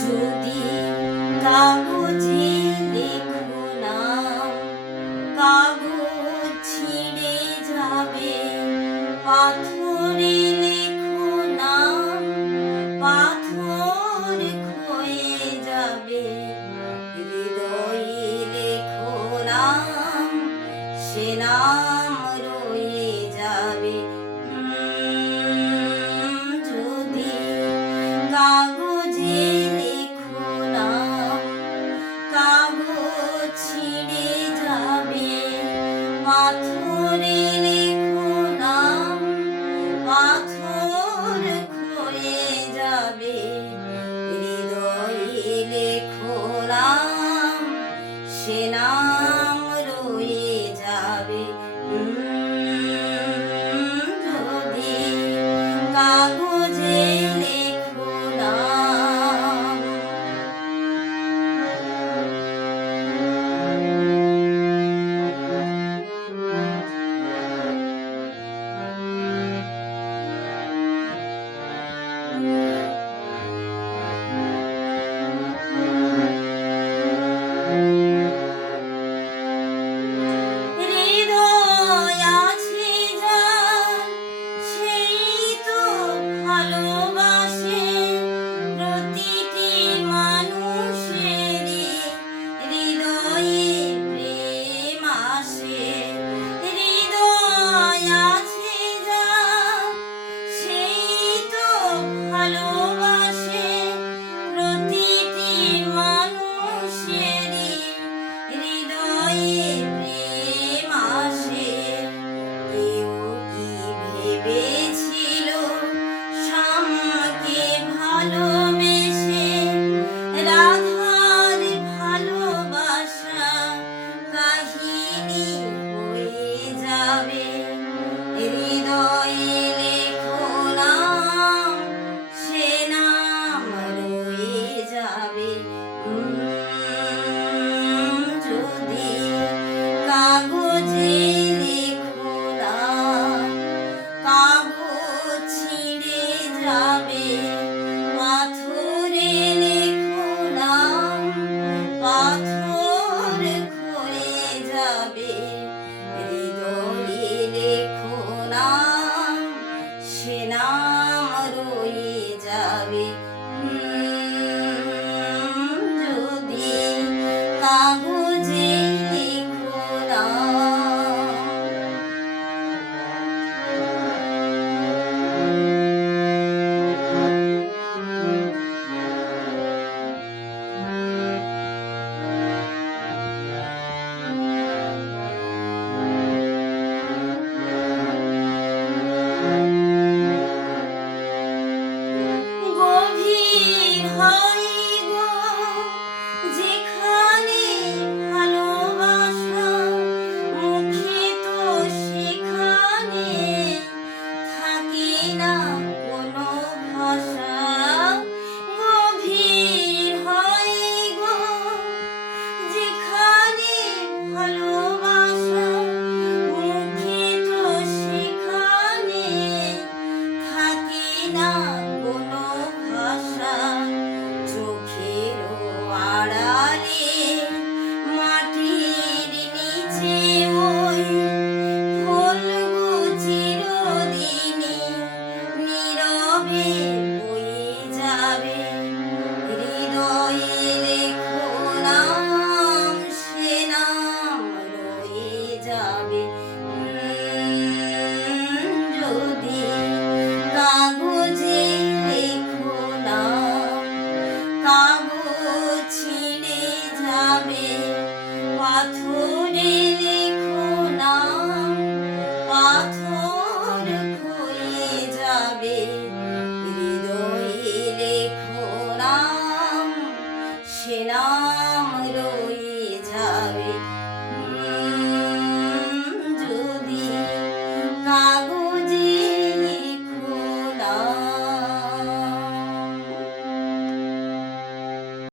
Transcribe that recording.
যদি কাগজে লেখো নাম, কাগজ ছিঁড়ে যাবে। পাথরে লেখো নাম, পাথর ক্ষয়ে যাবে। হৃদয়ে লেখো নাম, সে নাম রয়ে যাবে। যদি কাগজে লেখো নাম, কাগজ ছিঁড়ে যাবে। পাথরে লেখো নাম, পাথর ক্ষয়ে যাবে। হৃদয়ে লেখো নাম, সে নাম রয়ে যাবে। যদি কাগজে লেখো নাম। হৃদয় আছে যার, সেই তো ভালোবাসে। প্রতিটি মানুষেরই হৃদয়ে প্রেম আসে। হৃদয় আছে যার, সেই তো ভালোবাসে। প্রতিটি মানুষেরই হৃদয়ে প্রেম আসে। কেউ কি ভেবেছিল শ্যামকে ভালোবেসে রাধার ভালোবাসা কাহিনী হয়ে যাবে। হৃদয়ে লেখো নাম, সে নাম রয়ে যাবে। যদি কাগজে লেখো নাম, কাগজ ছিঁড়ে যাবে। পাথরে লেখো নাম, পাথর ক্ষয়ে যাবে। হৃদয়ে লেখো নাম, সে নাম রয়ে যাবে। যদি কাগজে লেখো নাম। গভীর হয় গো যেখানে ভালোবাসা, মুখে তো সেখানে থাকে না কোনো ভাষা। গভীর হয় গো যেখানে ভালোবাসা, মুখে তো সেখানে থাকে না কোনো ভাষা। চোখে